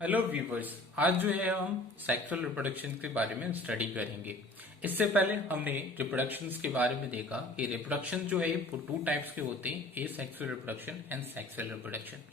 Hello viewers, आज जो है हम सेक्सुअल रिप्रोडक्शन के बारे में स्टडी करेंगे। इससे पहले हमने रिप्रोडक्शंस के बारे में देखा कि रिप्रोडक्शन जो है वो टू टाइप्स के होते हैं, ए sexual reproduction and sexual reproduction.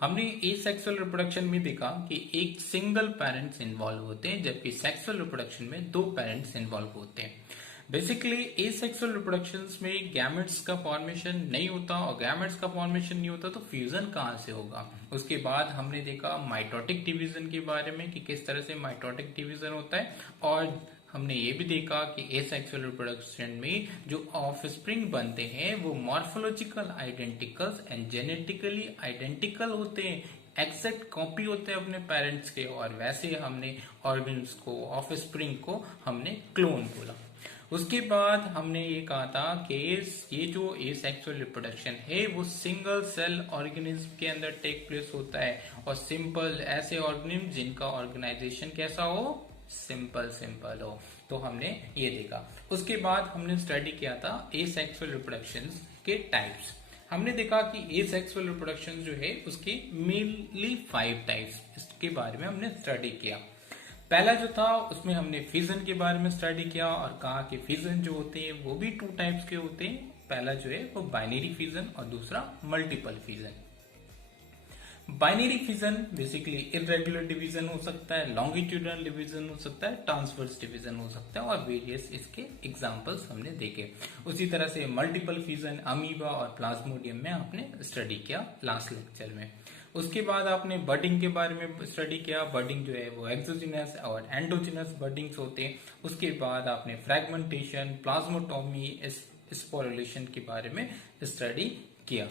हमने ए सेक्सुअल रिप्रोडक्शन में देखा कि एक सिंगल पेरेंट्स इन्वॉल्व होते हैं, जबकि सेक्सुअल रिप्रोडक्शन में दो पेरेंट्स इन्वॉल्व होते हैं। बेसिकली एसेक्सुअल रिप्रोडक्शंस में गैमेट्स का फॉर्मेशन नहीं होता, और गैमेट्स का फॉर्मेशन नहीं होता तो फ्यूजन कहाँ से होगा। उसके बाद हमने देखा माइटोटिक डिवीजन के बारे में कि किस तरह से माइटोटिक डिवीजन होता है, और हमने ये भी देखा कि एसेक्सुअल रिप्रोडक्शन में जो ऑफस्प्रिंग बनते हैं वो morphological identicals and genetically identical होते हैं, एक्सैक्ट कॉपी होते हैं अपने पेरेंट्स के। और वैसे हमने ऑर्गन्स को, ऑफस्प्रिंग को हमने क्लोन बोला। उसके बाद हमने ये कहा था कि ये जो एसेक्सुअल रिप्रोडक्शन है वो सिंगल सेल ऑर्गेनिज्म के अंदर टेक प्लेस होता है, और सिंपल ऐसे ऑर्गेनिज्म जिनका ऑर्गेनाइजेशन कैसा हो, सिंपल हो। तो हमने ये देखा। उसके बाद हमने स्टडी किया था एसेक्सुअल रिप्रोडक्शन के टाइप्स। हमने देखा कि एसेक्सुअल रिप्रोडक्शन जो है उसके मेनली 5 टाइप्स, इसके बारे में हमने स्टडी किया। पहला जो था उसमें हमने फिजन के बारे में स्टडी किया और कहा कि फिजन जो होते हैं वो भी 2 टाइप्स के होते हैं। पहला जो है वो बाइनरी फिजन और दूसरा multiple fission. Binary fission basically irregular division हो सकता है, लॉन्गिट्यूडनल डिवीजन हो सकता है, ट्रांसवर्स डिवीजन हो सकता है, और वेरियस इसके एग्जांपल्स हमने देखे। उसी तरह से मल्टीपल फिजन अमीबा और प्लाज्मोडियम में आपने स्टडी किया लास्ट लेक्चर में। उसके बाद आपने बडिंग के बारे में स्टडी किया। बडिंग जो है वो एक्सोजिनस और एंडोजिनस बडिंग्स होते हैं। उसके बाद आपने फ्रेगमेंटेशन, प्लाज्मोटोमी, स्पोरुलेशन के बारे में स्टडी किया।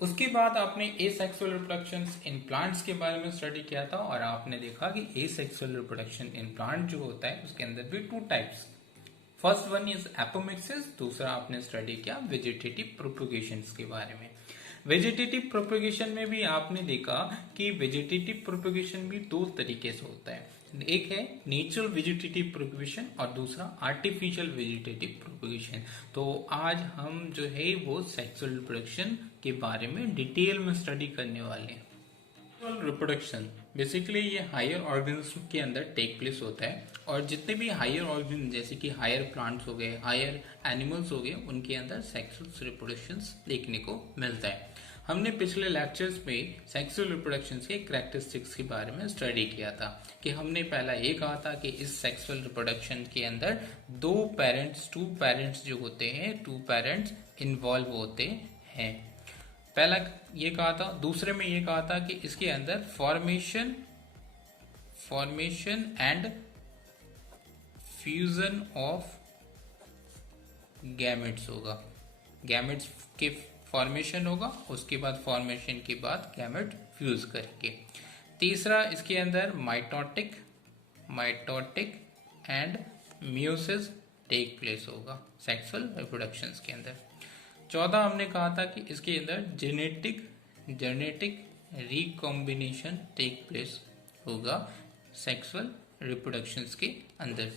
उसके बाद आपने एसेक्सुअल रिप्रोडक्शन इन प्लांट्स के बारे में स्टडी किया था, और आपने देखा कि एसेक्सुअल रिप्रोडक्शन इन प्लांट जो होता है उसके अंदर भी 2 types. First one is apomixis, दूसरा आपने स्टडी किया वेजिटेटिव प्रोपगेशन के बारे में। वेजिटेटिव प्रोपगेशन में भी आपने देखा कि वेजिटेटिव प्रोपगेशन भी 2 तरीके से होता है। एक है नेचुरल वेजिटेटिव प्रोपगेशन और दूसरा आर्टिफिशियल वेजिटेटिव प्रोपगेशन। तो आज हम जो है वो सेक्सुअल रिप्रोडक्शन के बारे में डिटेल में स्टडी करने वाले हैं। सेक्सुअल रिप्रोडक्शन बेसिकली ये हायर ऑर्गेनिज्म के अंदर टेक प्लेस होता है, और जितने भी हायर ऑर्गेनिज्म जैसे कि हायर प्लांट्स हो गए, हायर एनिमल्स हो गए, उनके अंदर सेक्सुअल रिप्रोडक्शन देखने को मिलता है। हमने पिछले लेक्चर्स में सेक्सुअल रिप्रोडक्शन के कैरेक्टरिस्टिक्स के बारे में स्टडी किया था कि हमने पहला ये कहा था कि इस सेक्सुअल रिप्रोडक्शन के अंदर 2 पेरेंट्स जो होते हैं, 2 पेरेंट्स इन्वॉल्व होते हैं। पहला ये कहा था। दूसरे में ये कहा था कि इसके अंदर formation and fusion of gametes होगा। गैमेट्स के फॉर्मेशन होगा, उसके बाद फॉर्मेशन के बाद गैमेट फ्यूज करेंगे। तीसरा इसके अंदर mitotic and meiosis take place होगा सेक्सुअल रिप्रोडक्शन के अंदर। 14 हमने कहा था कि इसके अंदर जेनेटिक रिकॉम्बिनेशन टेक प्लेस होगा सेक्सुअल रिप्रोडक्शन के अंदर।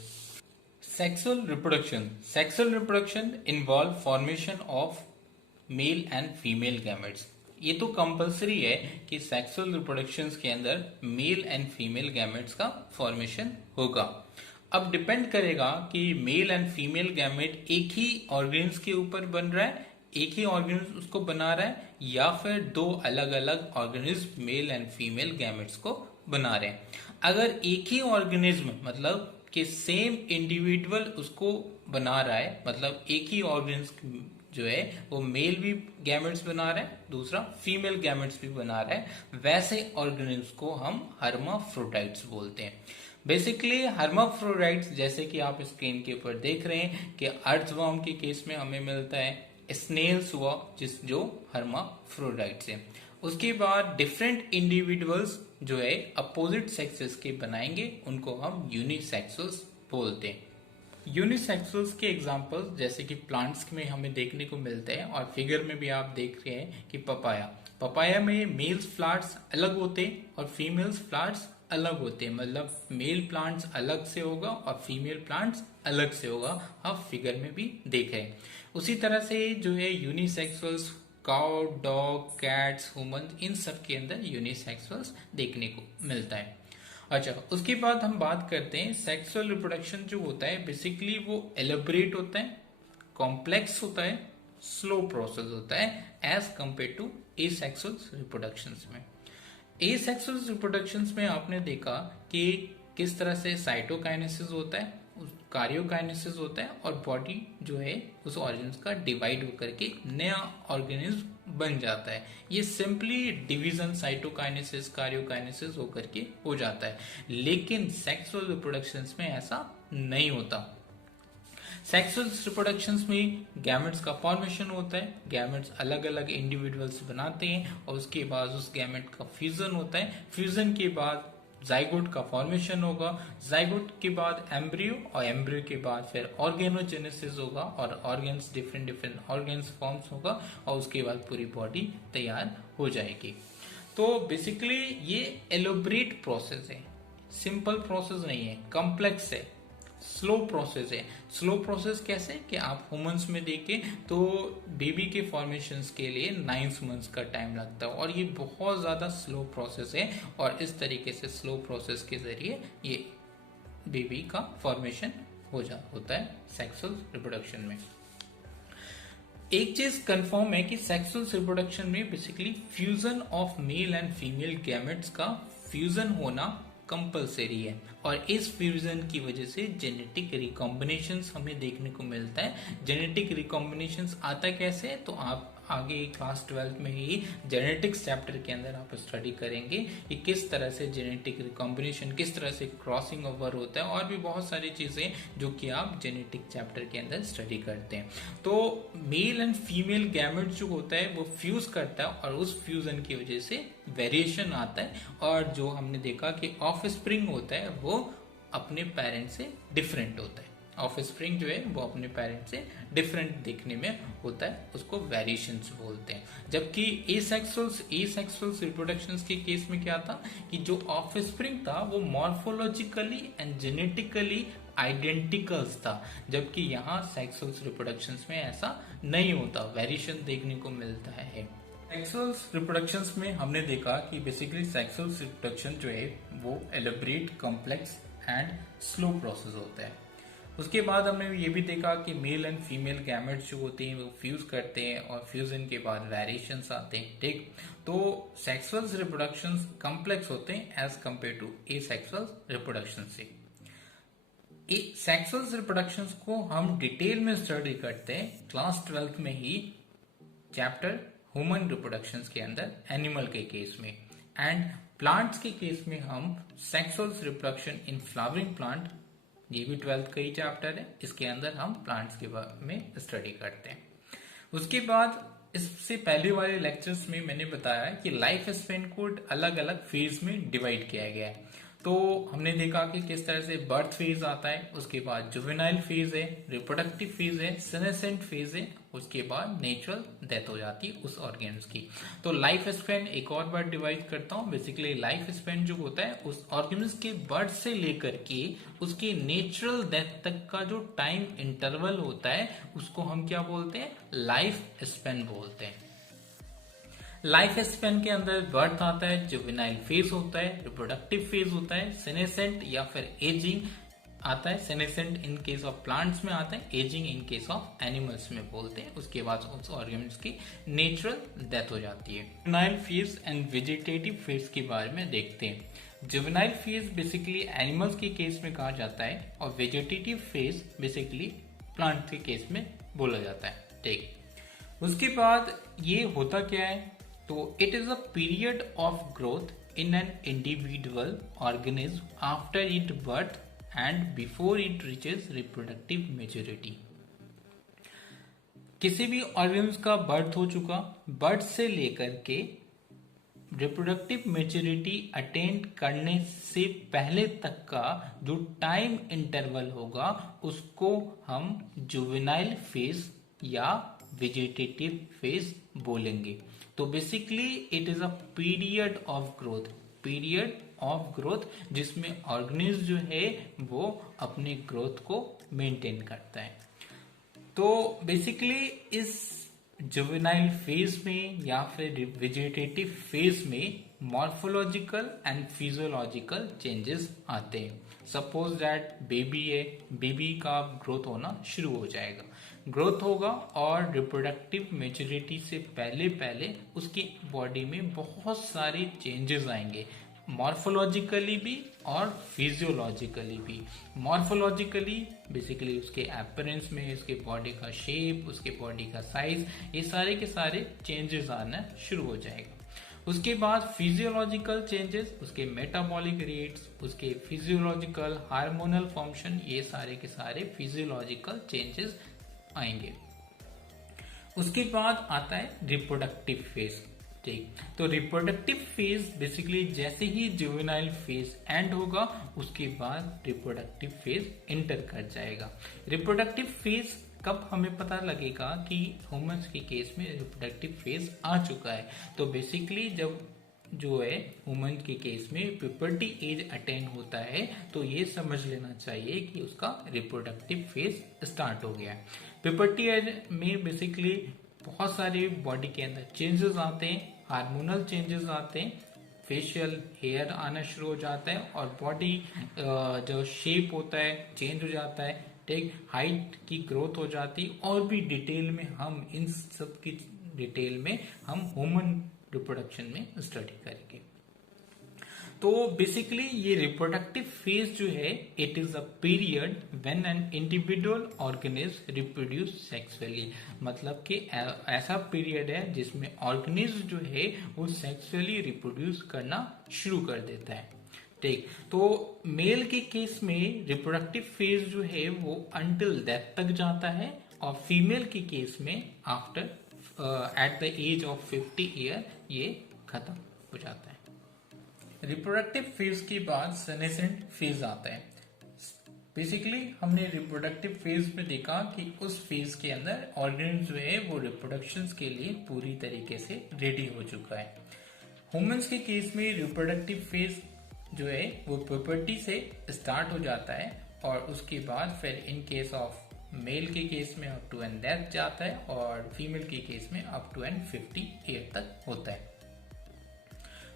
Sexual reproduction involve formation of male and female gametes. ये तो कंपलसरी है कि सेक्सुअल रिप्रोडक्शन के अंदर मेल एंड फीमेल गैमेट्स का फॉर्मेशन होगा। अब डिपेंड करेगा कि मेल एंड फीमेल गैमेट एक ही ऑर्गेन्स के ऊपर बन रहा है, एक ही ऑर्गेनिज्म उसको बना रहा है, या फिर 2 अलग अलग organism mail and female gametes को बना रहे हैं। अगर एक ही ऑर्गेनिज्म मतलब कि सेम इंडिविजुअल उसको बना रहा है, मतलब एक ही ऑर्गेनिज्म जो है वो मेल भी गैमेट्स बना रहा है, दूसरा फीमेल गैमेट्स भी बना रहा है, वैसे ऑर्गेनिज्म को हम हर्माफ्रोडाइट्स बोलते हैं। बेसिकली हर्माफ्रोडाइट्स जैसे कि आप स्क्रीन के ऊपर देख रहे हैं कि अर्थवर्म के केस में हमें मिलता है, स्नेल्स हुआ जो हर्माफ्रोडाइट्स है। उसके बाद डिफरेंट इंडिविजुअल्स जो है अपोजिट सेक्सेस के बनाएंगे, उनको हम यूनिसेक्सुअल्स बोलते हैं। यूनिसेक्सुअल्स के एग्जांपल्स जैसे कि प्लांट्स में हमें देखने को मिलते हैं, और फिगर में भी आप देख रहे हैं कि पपाया में मेल्स फ्लावर्स अलग होते हैं और फीमेल्स फ्लावर्स अलग होते हैं, मतलब मेल प्लांट्स अलग से होगा और फीमेल प्लांट्स अलग से होगा। आप फिगर में भी देख रहे हैं। उसी तरह से जो है unisexuals cow, dog, cats, human, इन सब के अंदर यूनिसेक्सुअल्स देखने को मिलता है। अच्छा, उसके बाद हम बात करते हैं सेक्सुअल रिप्रोडक्शन जो होता है बेसिकली वो एलेबरेट होता है, कॉम्प्लेक्स होता है, स्लो प्रोसेस होता है as compare to asexual reproductions में। एसेक्सुअल रिप्रोडक्शंस में आपने देखा कि किस तरह से साइटोकाइनेसिस होता है, कार्योकाइनेसिस होता है और बॉडी जो है उस ऑर्गन्स का डिवाइड होकर के नया ऑर्गेनिज्म बन जाता है। ये सिंपली डिवीजन साइटोकाइनेसिस कार्योकाइनेसिस होकर के हो जाता है, लेकिन सेक्सुअल रिप्रोडक्शंस में ऐसा नहीं होता। सेक्सुअल रिप्रोडक्शंस में गैमेट्स का फॉर्मेशन होता है, गैमेट्स अलग अलग इंडिविजुअल्स बनाते हैं और उसके बाद उस गैमेट का फ्यूजन होता है, फ्यूजन के बाद जाइगोट का फॉर्मेशन होगा, जाइगोट के बाद एम्ब्रियो और एम्ब्रियो के बाद फिर ऑर्गेनोजेनेसिस होगा और organs different different organs forms होगा और उसके बाद पूरी बॉडी तैयार हो जाएगी। तो बेसिकली ये एलोबरेट प्रोसेस है, सिंपल प्रोसेस नहीं है, कॉम्प्लेक्स है, स्लो प्रोसेस है। स्लो प्रोसेस कैसे कि आप ह्यूमंस में देखें तो बेबी के फॉर्मेशंस के लिए 9 मंथ्स का टाइम लगता है और ये बहुत ज्यादा स्लो प्रोसेस है और इस तरीके से स्लो प्रोसेस के जरिए ये बेबी का फॉर्मेशन होता है सेक्सुअल रिप्रोडक्शन में। एक चीज कंफर्म है कि सेक्सुअल रिप्रोडक्शन में basically fusion of male and female gametes का फ्यूजन होना कंपलसरी है और इस फ्यूजन की वजह से जेनेटिक रिकॉम्बिनेशंस हमें देखने को मिलता है। जेनेटिक रिकॉम्बिनेशंस आता कैसे, तो आप आगे क्लास 12 में ही जेनेटिक्स चैप्टर के अंदर आप स्टडी करेंगे कि किस तरह से जेनेटिक रिकॉम्बिनेशन, किस तरह से क्रॉसिंग ओवर होता है और भी बहुत सारी चीजें जो कि आप जेनेटिक चैप्टर के अंदर स्टडी करते हैं। तो मेल एंड फीमेल गैमेट जो होता है वो फ्यूज करता है और उस फ्यूजन की वजह से वेरिएशन आता है और जो हमने देखा कि ऑफस्प्रिंग होता है वो अपने पेरेंट से डिफरेंट होता है। ऑफस्प्रिंग जो है वो अपने पेरेंट से डिफरेंट देखने में होता है, उसको वेरिएशंस बोलते हैं। जबकि एसेक्सुअल रिप्रोडक्शंस के केस में क्या था कि जो ऑफस्प्रिंग था वो मॉर्फोलॉजिकली एंड जेनेटिकली आइडेंटिकल्स था, जबकि यहाँ सेक्सुअल रिप्रोडक्शंस में ऐसा नहीं होता, वेरिएशन देखने को मिलता है। सेक्सुअल रिप्रोडक्शंस में हमने देखा कि बेसिकली सेक्सुअल रिप्रोडक्शन जो है वो elaborate, complex and slow process होता है। उसके बाद हमने ये भी देखा कि मेल एंड फीमेल गैमेट्स जो होते हैं वो फ्यूज करते हैं और फ्यूजन के बाद वेरिएशंस आते हैं, ठीक। तो सेक्सुअल रिप्रोडक्शंस कॉम्प्लेक्स होते हैं as compare to asexual reproduction से। सेक्सुअल रिप्रोडक्शंस को हम डिटेल में स्टडी करते हैं क्लास 12 में ही चैप्टर ह्यूमन रिप्रोडक्शंस के अंदर एनिमल के केस में, एंड प्लांट्स के केस में हम sexual reproduction in flowering plant, ये भी 12th का ही चैप्टर है, इसके अंदर हम प्लांट्स के बारे में स्टडी करते हैं। उसके बाद इससे पहले वाले लेक्चर्स में मैंने बताया कि लाइफ स्पेन को अलग अलग फेज में डिवाइड किया गया है। तो हमने देखा कि किस तरह से बर्थ फेज आता है, उसके बाद जुवेनाइल फेज है, रिप्रोडक्टिव फेज है, सेनेसेंट फेज है, उसके बाद नेचुरल डेथ हो जाती है उस ऑर्गेन्स की। तो लाइफ स्पेन एक और बार डिवाइड करता हूं, बेसिकली लाइफ स्पेन जो होता है उस ऑर्गेन्स के बर्थ से लेकर के उसके नेचुरल डेथ तक का जो टाइम इंटरवल होता है उसको हम क्या बोलते हैं, लाइफ स्पेन बोलते हैं। लाइफ स्पेन के अंदर बर्थ आता है, जुवेनाइल फेज होता है, रिप्रोडक्टिव फेज होता है, सेनेसेंट या फिर एजिंग आता है। Senescent in case of plants में आता है, ageing in case of animals में बोलते हैं। उसके बाद उस ऑर्गेन्स की नेचुरल डेथ हो जाती है। Juvenile phase and vegetative phase के बारे में देखते हैं। जुवेनाइल फेज बेसिकली एनिमल्स के केस में कहा जाता है और वेजिटेटिव फेज बेसिकली प्लांट के केस में बोला जाता है, ठीक। उसके बाद ये होता क्या है, तो it is a period of growth in an individual organism after it birth and before it reaches reproductive maturity. किसी भी ऑर्गेनिज्म का बर्थ हो चुका, बर्थ से लेकर के रिप्रोडक्टिव मेच्योरिटी अटेंड करने से पहले तक का जो टाइम इंटरवल होगा उसको हम जुवेनाइल फेज या वेजिटेटिव फेज बोलेंगे। तो basically it is a period of growth जिसमें ऑर्गेनिज्म जो है वो अपने ग्रोथ को मेंटेन करता है। तो बेसिकली इस जुवेनाइल फेज में या फिर वेजिटेटिव फेज में मॉर्फोलॉजिकल एंड फिजियोलॉजिकल चेंजेस आते हैं। सपोज दैट बेबी है, बेबी का ग्रोथ होना शुरू हो जाएगा, ग्रोथ होगा और रिप्रोडक्टिव मेच्योरिटी से पहले पहले उसकी बॉडी में बहुत सारे चेंजेस आएंगे, मॉर्फोलॉजिकली भी और फिजियोलॉजिकली भी। मॉर्फोलॉजिकली बेसिकली उसके अपीयरेंस में, उसके बॉडी का शेप, उसके बॉडी का साइज, ये सारे के सारे चेंजेस आना शुरू हो जाएगा। उसके बाद फिजियोलॉजिकल चेंजेस, उसके मेटाबॉलिक रेट्स, उसके फिजियोलॉजिकल हार्मोनल फंक्शन, ये सारे के सारे फिजियोलॉजिकल चेंजेस आएंगे। उसके बाद आता है रिप्रोडक्टिव फेज। ठीक, तो रिप्रोडक्टिव फेज बेसिकली जैसे ही जुवेनाइल फेज एंड होगा उसके बाद रिप्रोडक्टिव फेज एंटर कर जाएगा। रिप्रोडक्टिव फेज कब हमें पता लगेगा कि ह्यूमंस के केस में रिप्रोडक्टिव फेज आ चुका है? तो बेसिकली जब जो है ह्यूमन के केस में प्यूबर्टी एज अटेन होता है तो ये समझ लेना चाहिए कि उसका रिप्रोडक्टिव फेज स्टार्ट हो गया है। प्यूबर्टी एज में बेसिकली बहुत सारे बॉडी के अंदर चेंजेस आते हैं, हार्मोनल चेंजेस आते हैं, फेशियल हेयर आना शुरू हो जाता है और बॉडी जो शेप होता है चेंज हो जाता है। ठीक, हाइट की ग्रोथ हो जाती है और भी डिटेल में हम इन सब की डिटेल में हम ह्यूमन रिप्रोडक्शन में स्टडी करेंगे। तो बेसिकली ये रिप्रोडक्टिव फेज जो है it is a period when an individual organism reproduce sexually, मतलब कि ऐसा पीरियड है जिसमें ऑर्गेनिज्म जो है वो सेक्सुअली रिप्रोड्यूस करना शुरू कर देता है। ठीक, तो मेल के केस में रिप्रोडक्टिव फेज जो है वो अंटिल डेथ तक जाता है और फीमेल के केस में after at the age of 50 year ये खत्म हो जाता है। रिप्रोडक्टिव फेज के बाद सेनेसेंट फेज आता है। बेसिकली हमने रिप्रोडक्टिव फेज में देखा कि उस फेज के अंदर ऑर्गेनिज्म जो है वो रिप्रोडक्शन के लिए पूरी तरीके से रेडी हो चुका है। ह्यूमंस के केस में रिप्रोडक्टिव फेज जो है वो प्यूबर्टी से स्टार्ट हो जाता है और उसके बाद फिर इन केस ऑफ मेल के केस में अप टू एंड डेथ जाता है और फीमेल के केस में अप टू एंड 50 ईयर तक होता है।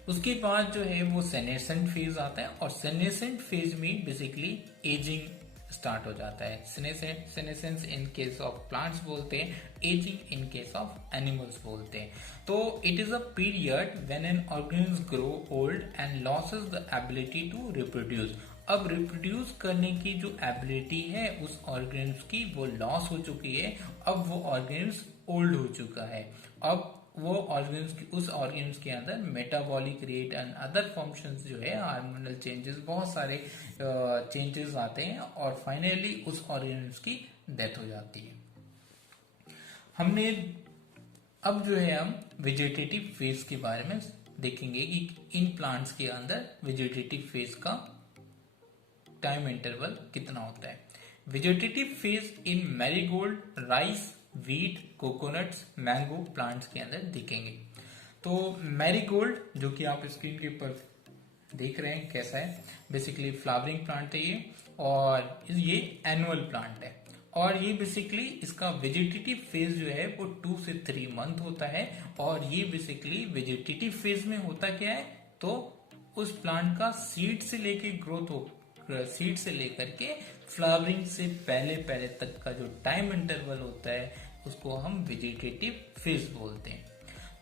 उसके बाद जो है वो सेनेसेंट फेज आता है और सेनेसेंट फेज में बेसिकली एजिंग स्टार्ट हो जाता है। Senescence in case of plants बोलते हैं, ageing in case of animals बोलते हैं। तो it is a period when an organism grow old and loses the ability to reproduce. अब रिप्रोड्यूस करने की जो एबिलिटी है उस ऑर्गेनिज्म की वो लॉस हो चुकी है, अब वो ऑर्गेनिज्म ओल्ड हो चुका है। अब वो उस ऑर्गेनिज्म के अंदर metabolic rate and other functions जो है हार्मोनल चेंजेस, बहुत सारे चेंजेस आते हैं और फाइनली उस ऑर्गेनिज्म की डेथ हो जाती है। हमने अब जो है हम वेजिटेटिव फेज के बारे में देखेंगे कि इन प्लांट्स के अंदर वेजिटेटिव फेज का टाइम इंटरवल कितना होता है। Vegetative phase in marigold, rice, wheat, coconuts, mango plants के अंदर दिखेंगे। तो मैरीगोल्ड जो कि आप स्क्रीन के ऊपर देख रहे हैं कैसा है, बेसिकली फ्लावरिंग प्लांट है ये और ये एनुअल प्लांट है और ये बेसिकली इसका वेजिटेटिव फेज जो है वो 2 से 3 मंथ होता है और ये बेसिकली वेजिटेटिव फेज में होता क्या है, तो उस प्लांट का सीड से लेके ग्रोथ हो, सीड से लेकर के फ्लावरिंग से पहले पहले तक का जो टाइम इंटरवल होता है उसको हम वेजिटेटिव फेज बोलते हैं।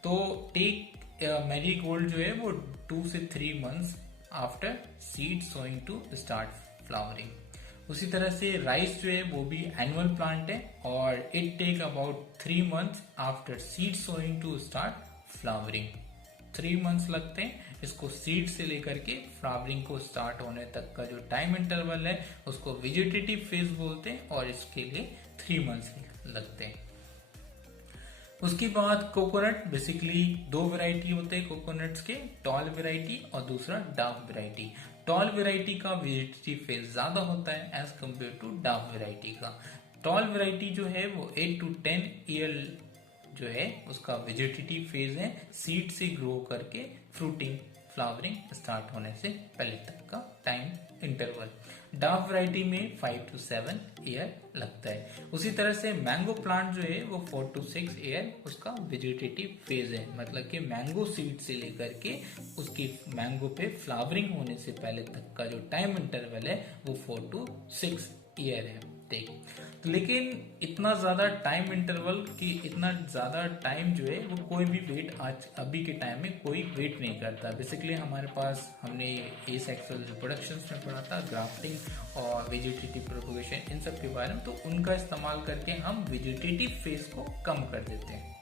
तो टेक मैरीगोल्ड जो है वो 2 से 3 months after seed sowing to start flowering. उसी तरह से राइस जो है वो भी एनुअल प्लांट है और it take about 3 months after seed sowing to start flowering. 3 months लगते हैं इसको सीड से लेकर के फ्लावरिंग को स्टार्ट होने तक का जो टाइम इंटरवल है उसको वेजिटेटिव फेज बोलते हैं और इसके लिए 3 मंथ्स लगते हैं। उसके बाद कोकोनट, बेसिकली 2 वैरायटी होते हैं कोकोनट्स के, टॉल वैरायटी और दूसरा डार्क वैरायटी। टॉल वैरायटी का वेजिटेटिव फेज ज्यादा होता है as compare to dark variety का। टॉल वैरायटी जो है वो 8 to 10 ईयर जो है उसका वेजिटेटिव फेज है, सीड से ग्रो करके फ्रूटिंग फ्लावरिंग स्टार्ट होने से पहले तक का टाइम इंटरवल। डाफ वैरायटी में 5 to 7 ईयर लगता है। उसी तरह से मैंगो प्लांट जो है वो 4 to 6 ईयर उसका वेजिटेटिव फेज है, मतलब कि मैंगो सीड से लेकर के उसकी मैंगो पे फ्लावरिंग होने से पहले तक का जो टाइम इंटरवल है वो 4 to 6 ईयर है। ठीक, तो लेकिन इतना ज्यादा टाइम इंटरवल की इतना ज्यादा टाइम जो है वो कोई भी वेट आज अभी के टाइम में कोई वेट नहीं करता। बेसिकली हमारे पास हमने एसेक्सुअल रिप्रोडक्शन में पढ़ा था, ग्राफ्टिंग और वेजिटेटिव प्रोपगेशन इन सब के बारे में, तो उनका इस्तेमाल करके हम वेजिटेटिव फेज को कम कर देते हैं।